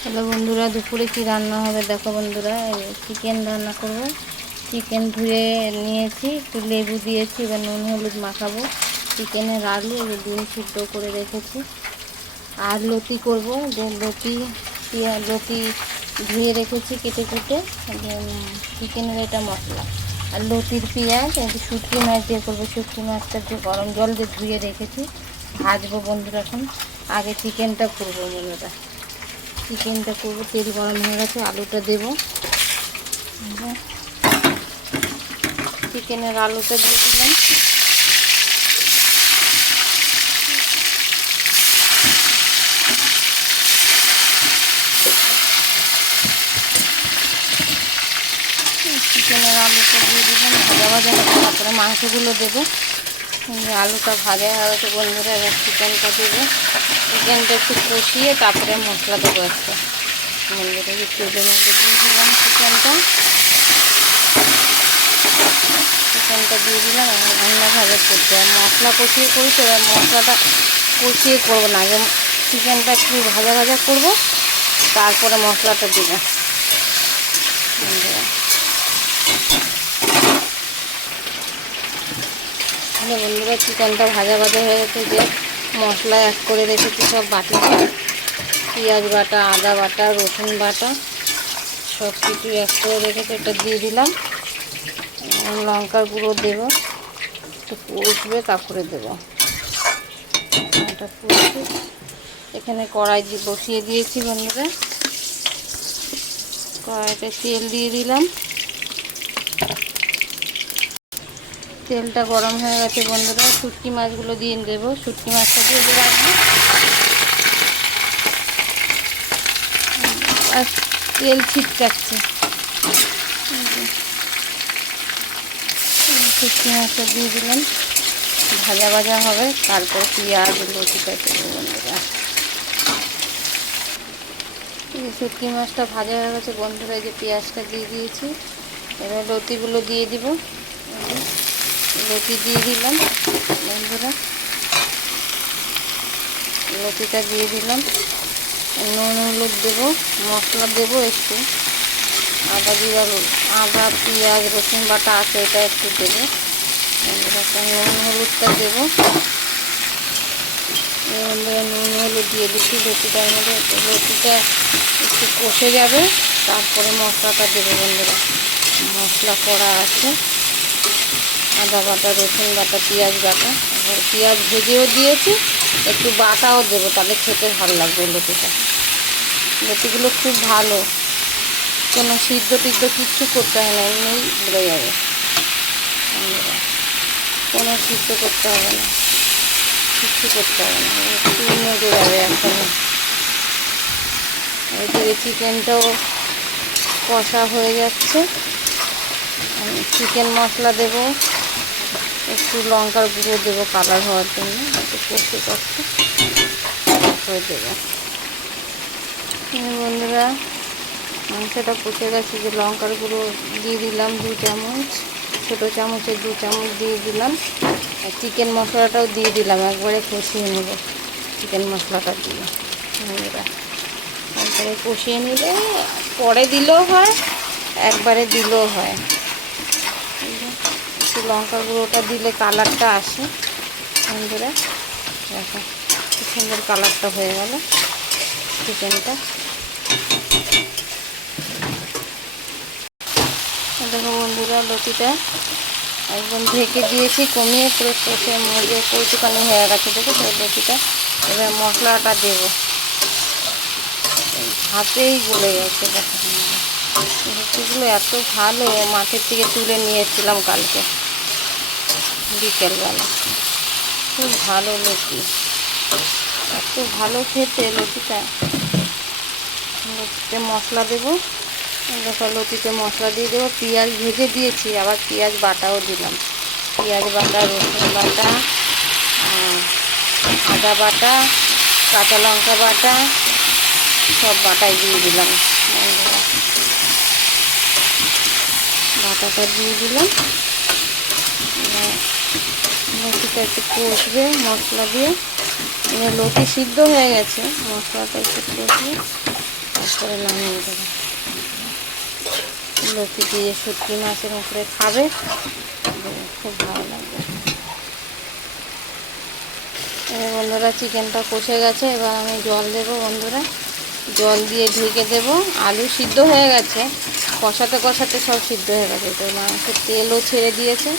Hello বন্ধুরা, দুপুরে কি রান্না হবে দেখো বন্ধুরা। চিকেন রান্না করব। চিকেন ধুয়ে নিয়েছি, একটু লেবু দিয়েছি, এবার নুন হলুদ মাখাবো। চিকেনের আলু ডিম সিদ্ধ করে রেখেছি। আর লতি করব, যে লতি ধুয়ে রেখেছি কেটে কেটে। চিকেনের এটা মশলা আর লতির পেঁয়াজ, শুটকি মাছ দিয়ে করবো। শুটকি মাছটা একটু গরম জল দিয়ে ধুয়ে রেখেছি, ভাজবো বন্ধুরা। এখন আগে চিকেনটা করবো বন্ধুরা। চিকেনটা করবো, তেল গরম হয়ে গেছে, আলুটা দেবো। চিকেনের আলুটা দিয়ে দিলাম। চিকেনের আলুটা দিয়ে দিলাম, ভাজা ভাজা হবে, তারপরে মাংসগুলো দেবো। আলুটা ভাজা হয়ে গেছে বন্ধুরা, এবার চিকেনটা দেবো। চিকেনটা একটু কষিয়ে তারপরে মশলা দেবো একটা বন্ধুরা। তেলের মধ্যে দিয়ে দিলাম চিকেনটা দিয়ে দিলাম। রান্না ভাজা করতে মশলা কষিয়ে করি, তো এবার মশলাটা কষিয়ে করবো না, আগে চিকেনটা একটু ভাজা ভাজা করবো, তারপরে মশলাটা দেবো বন্ধুরা। হ্যালো বন্ধুরা, চিকেনটা ভাজা ভাজা হয়ে গেছে। যে মশলা অ্যাড করে রেখেছি সব বাটিতে, পেঁয়াজ বাটা, আদা বাটা, রসুন বাটা সব কিছু অ্যাড করে রেখেছি, এটা দিয়ে দিলাম। লঙ্কার গুঁড়ো দেবো, একটু কষবে তারপরে দেবো। এটা কষবে। এখানে কড়াই বসিয়ে দিয়েছি বন্ধুরা, কড়াইতে তেল দিয়ে দিলাম। তেলটা গরম হয়ে গেছে বন্ধুরা, শুটকি মাছগুলো দিয়ে দেবো। শুটকি মাছটা দিয়ে রাখবো। আর তেল ছিটকাচ্ছে। শুটকি মাছটা দিয়ে দিলাম, ভাজা ভাজা হবে, তারপর পেঁয়াজ লতিটা দেবো বন্ধুরা। শুটকি মাছটা ভাজা হয়ে গেছে বন্ধুরা, এই যে পেঁয়াজটা দিয়ে দিয়েছি। এবার লতিগুলো দিয়ে দিব। লতি দিয়ে দিলাম বন্ধুরা, লতিটা দিয়ে দিলাম। নুন হলুদ দেবো, মশলা দেবো একটু, আদা পেঁয়াজ রসুন বাটা আছে, এটা একটু দেবো। নুন হলুদটা দেবো বন্ধুরা। নুন হলুদ দিয়ে দিচ্ছি লতিটার মধ্যে। লতিটা একটু কষে যাবে, তারপরে মশলাটা দেবো বন্ধুরা। মশলা করা আছে, আদা বাটা, রসুন বাটা, পেঁয়াজ বাটা। পেঁয়াজ ভেজেও দিয়েছি, একটু বাটাও দেবো, তাহলে খেতে ভালো লাগবে। লতিগুলো খুব ভালো, কোনো সিদ্ধ টিদ্ধ কিচ্ছু করতে হয় না, এমনিই ভরে যাবে। কোনো সিদ্ধ করতে হবে না, কিচ্ছু করতে হবে না, একটু নড়ে যাবে এখনো। এদিকে চিকেনটাও কষা হয়ে যাচ্ছে। চিকেন মশলা দেবো, একটু লঙ্কার গুঁড়ো দেবো কালার হওয়ার জন্য, একটু কষে করে দেবো বন্ধুরা। মাংসটা কষে গেছে, যে লঙ্কার গুঁড়ো দিয়ে দিলাম 2 চামচ, ছোটো চামচে 2 চামচ দিয়ে দিলাম। আর চিকেন মশলাটাও দিয়ে দিলাম, একবারে কষিয়ে নেব চিকেন মশলাটা দিয়ে বন্ধুরা। একবারে কষিয়ে নিলে পরে দিলেও হয়, একবারে দিলেও হয়। একটু লঙ্কার গুঁড়োটা দিলে কালারটা আসে বন্ধুরা। দেখো কি সুন্দর কালারটা হয়ে গেল চিকেনটা। দেখো বন্ধুরা, লতিটা একদম ঢেকে দিয়েছি, কমিয়ে পুরো কষে মজে কৌচুকানি হয়ে গেছে। দেখো তো লতিটা। এবার মশলাটা দেবো, হাতেই গলে গেছে। দেখো লতিগুলো এত ভালো, মাঠের থেকে তুলে নিয়েছিলাম কালকে বিকেলবেলা। খুব ভালো লতি, এত ভালো খেতে লতিটা। লতিতে মশলা দেবো, দেখো লতিতে মশলা দিয়ে দেবো। পেঁয়াজ ভেজে দিয়েছি, আবার পেঁয়াজ বাটাও দিলাম। পেঁয়াজ বাটা, রসুন বাটা, আদা বাটা, কাঁচা লঙ্কা বাটা সব বাটাই দিয়ে দিলাম। বাটাটা দিয়ে দিলাম। লতিটা একটু কষবে মশলা দিয়ে, লতি সিদ্ধ হয়ে গেছে, মশলাটা একটু কষবে, তারপরে নামিয়ে দেবো। লতি দিয়ে শুটকি মাছের উপরে খাবে, খুব ভালো লাগবে। এবার বন্ধুরা চিকেনটা কষে গেছে, এবার আমি জল দেবো বন্ধুরা। জল দিয়ে ঢেকে দেবো। আলু সিদ্ধ হয়ে গেছে, কষাতে কষাতে সব সিদ্ধ হয়ে গেছে, তো মাংসের তেলও ছেড়ে দিয়েছে।